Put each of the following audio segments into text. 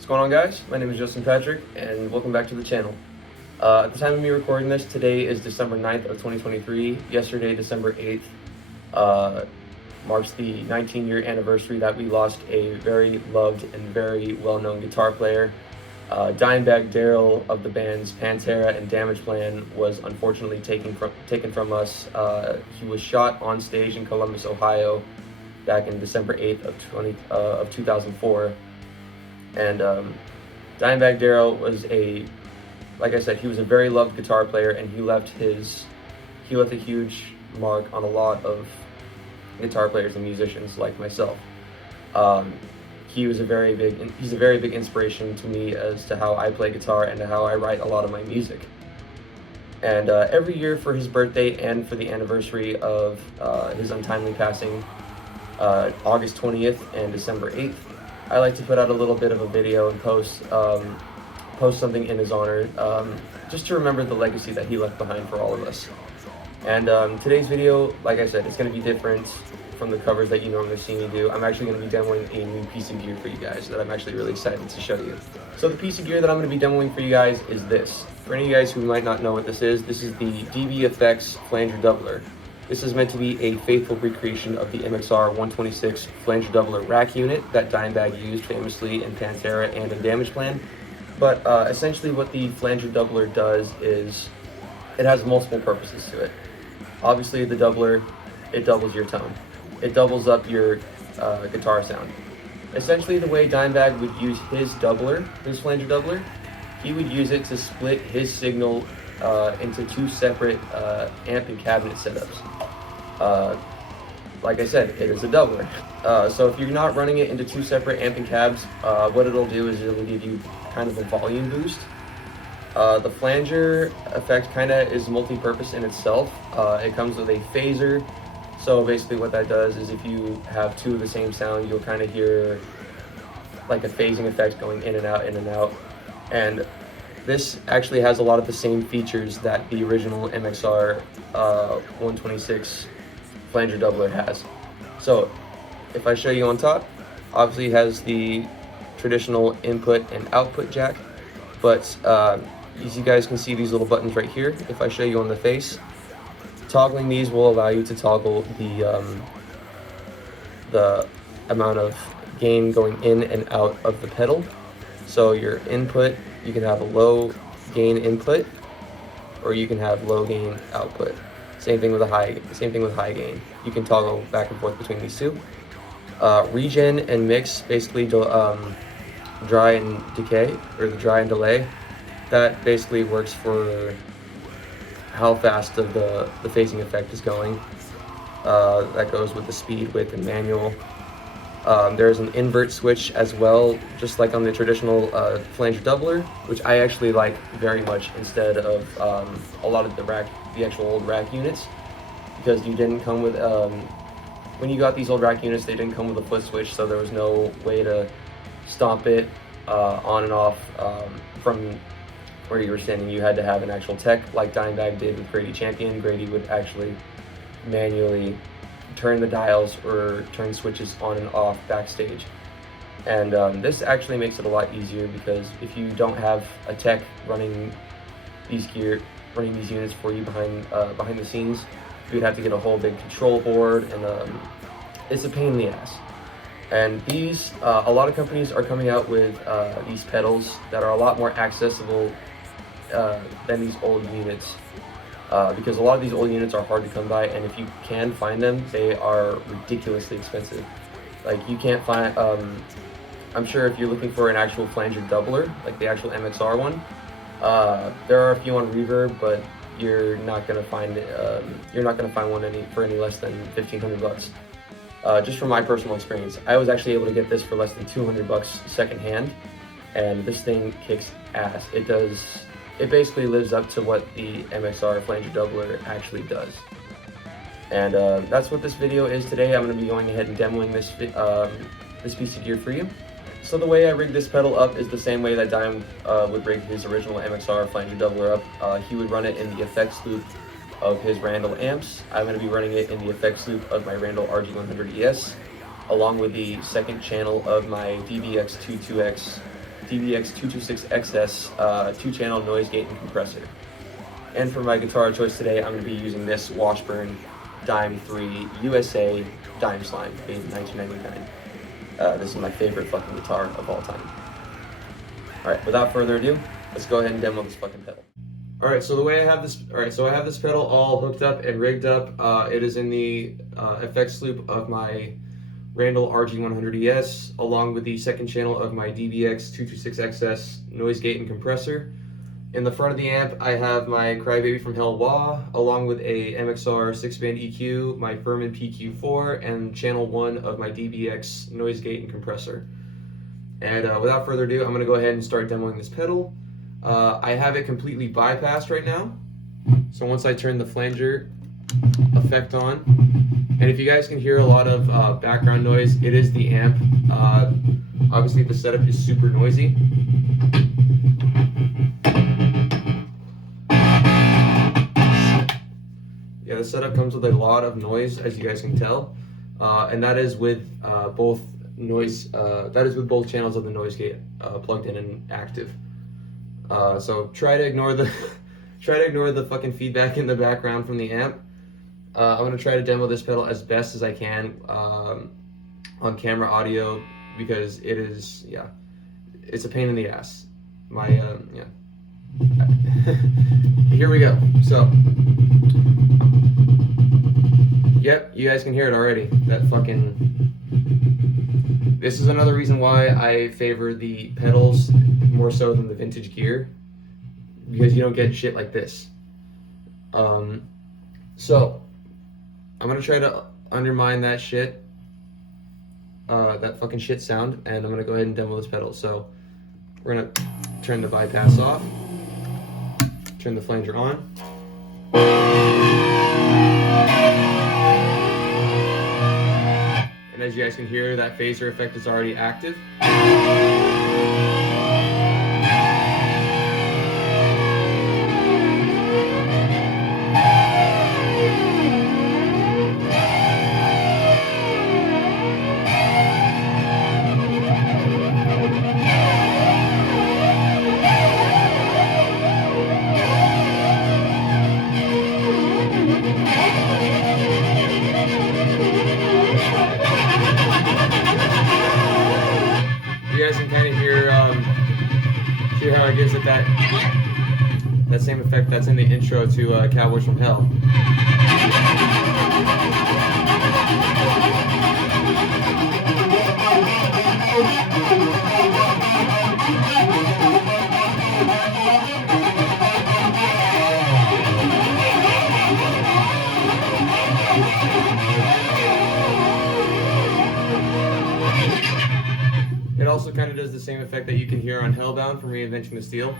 What's going on, guys? My name is Justin Patrick, and welcome back to the channel. At the time of me recording this, today is December 9th of 2023. Yesterday, December 8th, marks the 19-year anniversary that we lost a very loved and very well-known guitar player. Dimebag Darrell of the bands Pantera and Damageplan was unfortunately taken from us. He was shot on stage in Columbus, Ohio, back in December 8th of 2004. And Dimebag Darrell was like I said, he was a very loved guitar player, and he left a huge mark on a lot of guitar players and musicians like myself. He's a very big inspiration to me as to how I play guitar and to how I write a lot of my music. And every year for his birthday and for the anniversary of his untimely passing, August 20th and December 8th, I like to put out a little bit of a video and post something in his honor, just to remember the legacy that he left behind for all of us. And today's video, like I said, it's going to be different from the covers that you normally see me do. I'm actually going to be demoing a new piece of gear for you guys that I'm actually really excited to show you. So the piece of gear that I'm going to be demoing for you guys is this. For any of you guys who might not know what this is the DB Flanger Doubler. This is meant to be a faithful recreation of the MXR 126 Flanger Doubler rack unit that Dimebag used famously in Pantera and in Damageplan. But essentially what the Flanger Doubler does is it has multiple purposes to it. Obviously the doubler, it doubles your tone. It doubles up your guitar sound. Essentially the way Dimebag would use his Flanger Doubler, he would use it to split his signal into two separate amp and cabinet setups. Like I said, it is a doubler. So if you're not running it into two separate amp and cabs, what it'll do is it'll give you kind of a volume boost. The flanger effect kind of is multi-purpose in itself. It comes with a phaser. So basically what that does is if you have two of the same sound, you'll kind of hear like a phasing effect going in and out, in and out. And this actually has a lot of the same features that the original MXR 126 Flanger Doubler has. So if I show you on top, obviously it has the traditional input and output jack, but as you guys can see these little buttons right here, if I show you on the face, toggling these will allow you to toggle the amount of gain going in and out of the pedal. So your input, you can have a low gain input, or you can have low gain output. Same thing with high gain. You can toggle back and forth between these two. Regen and mix, basically dry and decay, or the dry and delay. That basically works for how fast the phasing effect is going. That goes with the speed, width, and manual. There's an invert switch as well, just like on the traditional Flanger Doubler, which I actually like very much instead of a lot of the actual old rack units, because you didn't come with, when you got these old rack units, they didn't come with a foot switch, so there was no way to stomp it on and off from where you were standing. You had to have an actual tech, like Dimebag did with Grady Champion. Grady would actually manually turn the dials or turn switches on and off backstage. And this actually makes it a lot easier, because if you don't have a tech running these units for you behind the scenes, you would have to get a whole big control board, and it's a pain in the ass. And these, a lot of companies are coming out with these pedals that are a lot more accessible than these old units. Because a lot of these old units are hard to come by, and if you can find them, they are ridiculously expensive. Like, you can't find, I'm sure if you're looking for an actual Flanger Doubler, like the actual MXR one, there are a few on Reverb, but you're not gonna find one for any less than $1,500. Just from my personal experience, I was actually able to get this for less than $200 secondhand, and this thing kicks ass. It basically lives up to what the MXR Flanger Doubler actually does. And that's what this video is today. I'm going to be going ahead and demoing this piece of gear for you. So the way I rigged this pedal up is the same way that Dime would rig his original MXR Flanger Doubler up. He would run it in the effects loop of his Randall amps. I'm going to be running it in the effects loop of my Randall RG100 ES, along with the second channel of my DBX22X DBX 226XS 2-channel noise gate and compressor. And for my guitar choice today, I'm going to be using this Washburn Dime 3 USA Dime Slime, made in 1999. This is my favorite fucking guitar of all time. Alright, without further ado, let's go ahead and demo this fucking pedal. Alright, so the way I have this, so I have this pedal all hooked up and rigged up. It is in the effects loop of my Randall RG100ES, along with the second channel of my DBX 226XS noise gate and compressor. In the front of the amp, I have my Crybaby from Hell Wah, along with a MXR 6-band EQ, my Furman PQ4, and channel 1 of my DBX noise gate and compressor. And without further ado, I'm going to go ahead and start demoing this pedal. I have it completely bypassed right now. So once I turn the flanger effect on, and if you guys can hear a lot of background noise, it is the amp. Obviously the setup is super noisy. Yeah, the setup comes with a lot of noise, as you guys can tell, and that is with both channels of the noise gate plugged in and active. So try to ignore the fucking feedback in the background from the amp. I'm gonna try to demo this pedal as best as I can on camera audio, because it is, yeah, it's a pain in the ass. Yeah. Here we go. So, yep, you guys can hear it already. That fucking. This is another reason why I favor the pedals more so than the vintage gear, because you don't get shit like this. So I'm gonna try to undermine that shit, that fucking shit sound, and I'm gonna go ahead and demo this pedal. So we're gonna turn the bypass off, turn the flanger on. And as you guys can hear, that phaser effect is already active. You guys can kind of hear how it gives it that same effect that's in the intro to Cowboys from Hell. It also kind of does the same effect that you can hear on Hellbound from Reinventing the Steel.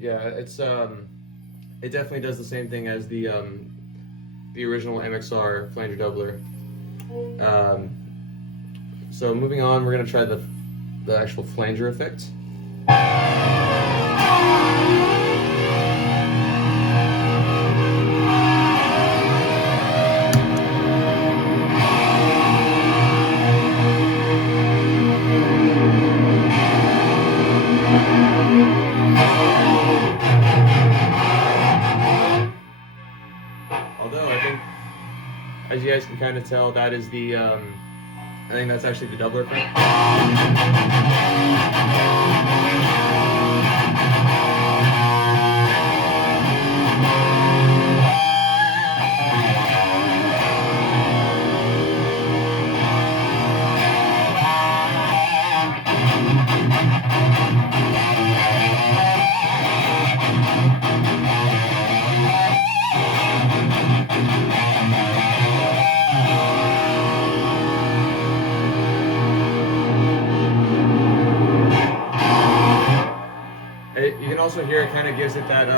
Yeah, it definitely does the same thing as the original MXR flanger doubler. So moving on, we're gonna try the actual flanger effect. you guys can kind of tell, that is the, I think that's actually the doubler effect. You can also hear it kind of gives it that,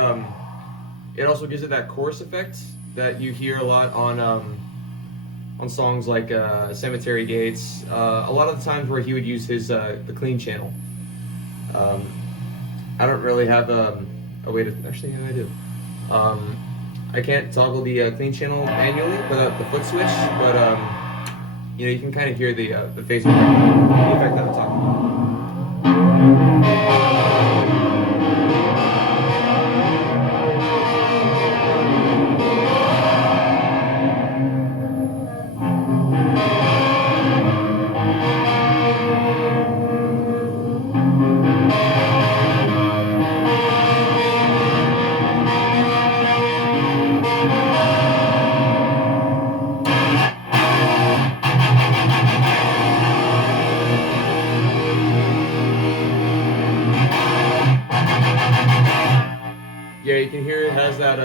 it also gives it that chorus effect that you hear a lot on songs like Cemetery Gates. A lot of the times where he would use his the clean channel. I don't really have a way to, actually yeah, I do. I can't toggle the clean channel manually without the foot switch, but you know, you can kind of hear the phaser effect that I'm talking about. Yeah, you can hear it has that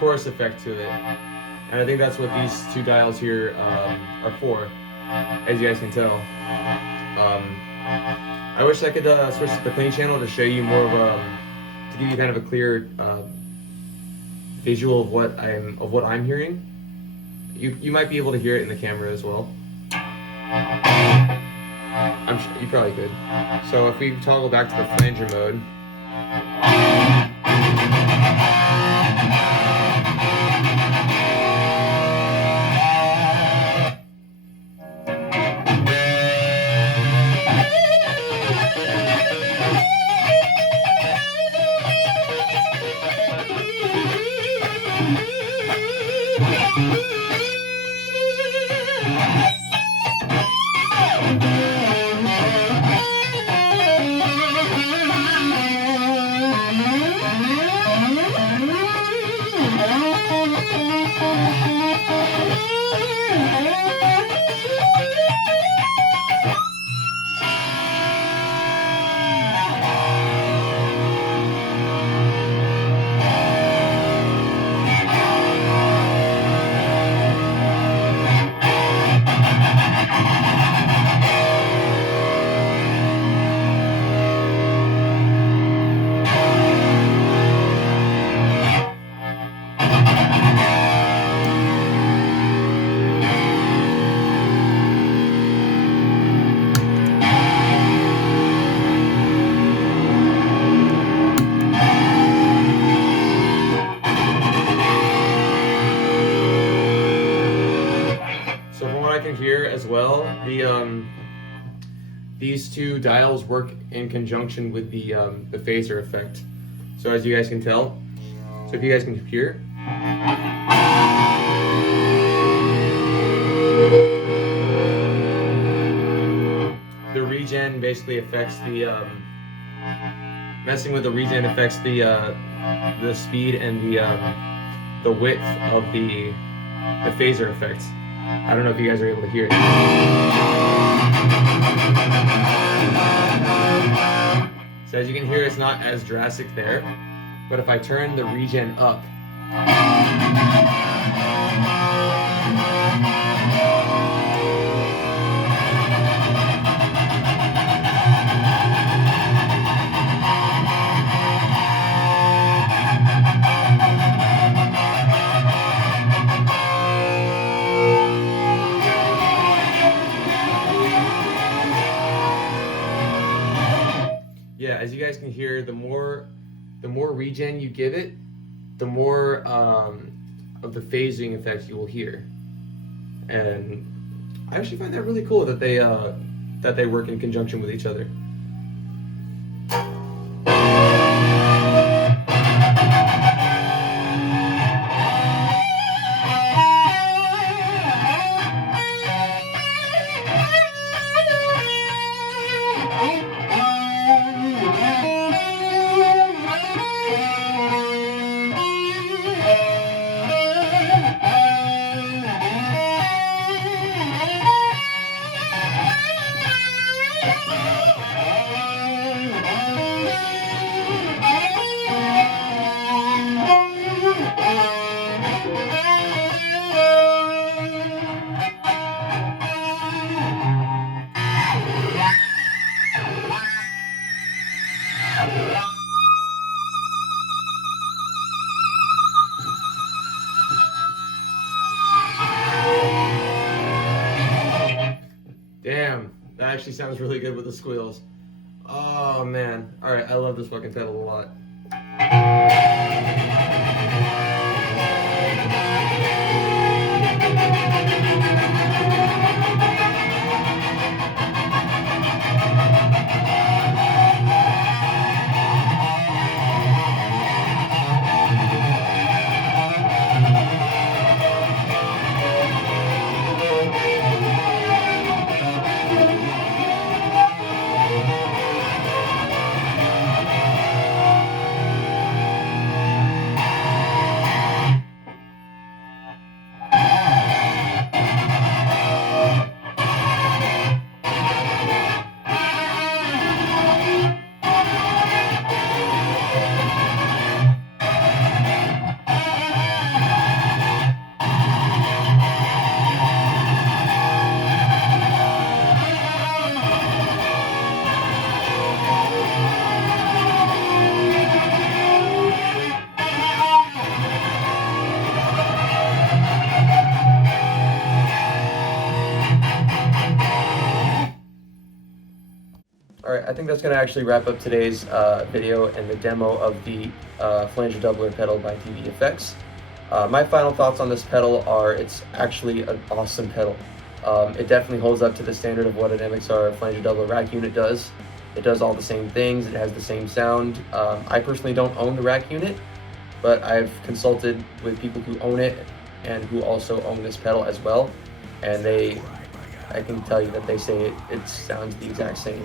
chorus effect to it, and I think that's what these two dials here are for, as you guys can tell. I wish I could switch to the clean channel to show you more of to give you kind of a clear visual of what I'm hearing. You might be able to hear it in the camera as well. I'm sure you probably could. So if we toggle back to the flanger mode. So from what I can hear as well, these two dials work in conjunction with the phaser effect. So as you guys can tell, so if you guys can hear, the regen basically affects the messing with the regen affects the speed and the width of the phaser effect. I don't know if you guys are able to hear it. So as you can hear, it's not as drastic there, but if I turn the regen up, yeah, as you guys can hear, the more regen you give it, the more of the phasing effect you will hear. And I actually find that really cool that they work in conjunction with each other. actually sounds really good with the squeals. Oh man. Alright, I love this fucking pedal a lot. Alright, I think that's going to actually wrap up today's video and the demo of the Flanger Doubler pedal by DVFX. My final thoughts on this pedal are it's actually an awesome pedal. It definitely holds up to the standard of what an MXR Flanger Doubler rack unit does. It does all the same things, it has the same sound. I personally don't own the rack unit, but I've consulted with people who own it and who also own this pedal as well, and I can tell you that they say it sounds the exact same.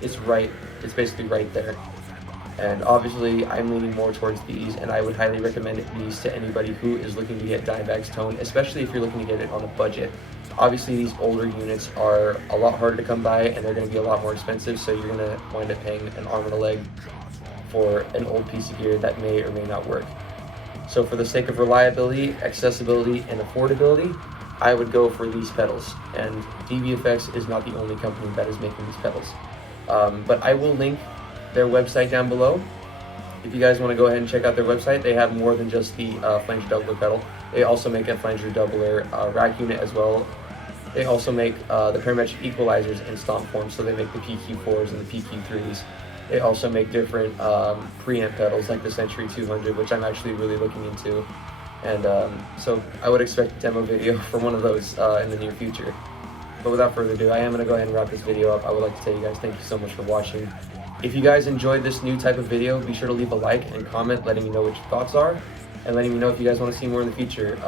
It's right, it's basically right there. And obviously I'm leaning more towards these, and I would highly recommend these to anybody who is looking to get Dimebag's tone, especially if you're looking to get it on a budget. Obviously these older units are a lot harder to come by, and they're going to be a lot more expensive, so you're going to wind up paying an arm and a leg for an old piece of gear that may or may not work. So for the sake of reliability, accessibility, and affordability, I would go for these pedals, and DVFX is not the only company that is making these pedals. But I will link their website down below. If you guys want to go ahead and check out their website, they have more than just the Flanger Doubler pedal. They also make a Flanger Doubler rack unit as well. They also make the parametric equalizers in stomp form, so they make the PQ4s and the PQ3s. They also make different preamp pedals like the Century 200, which I'm actually really looking into. And so I would expect a demo video for one of those in the near future. But without further ado, I am going to go ahead and wrap this video up. I would like to tell you guys thank you so much for watching. If you guys enjoyed this new type of video, be sure to leave a like and comment letting me know what your thoughts are, and letting me know if you guys want to see more in the future.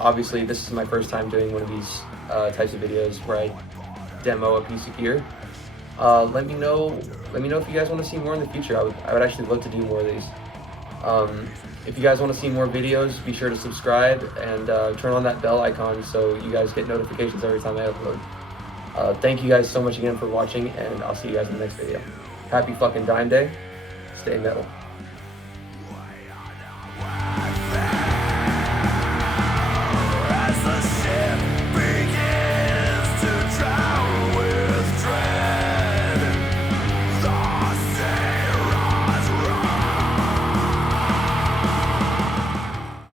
Obviously, this is my first time doing one of these types of videos where I demo a piece of gear. Let me know if you guys want to see more in the future. I would actually love to do more of these. If you guys want to see more videos, be sure to subscribe and turn on that bell icon so you guys get notifications every time I upload. Thank you guys so much again for watching, and I'll see you guys in the next video. Happy fucking Dime Day. Stay metal.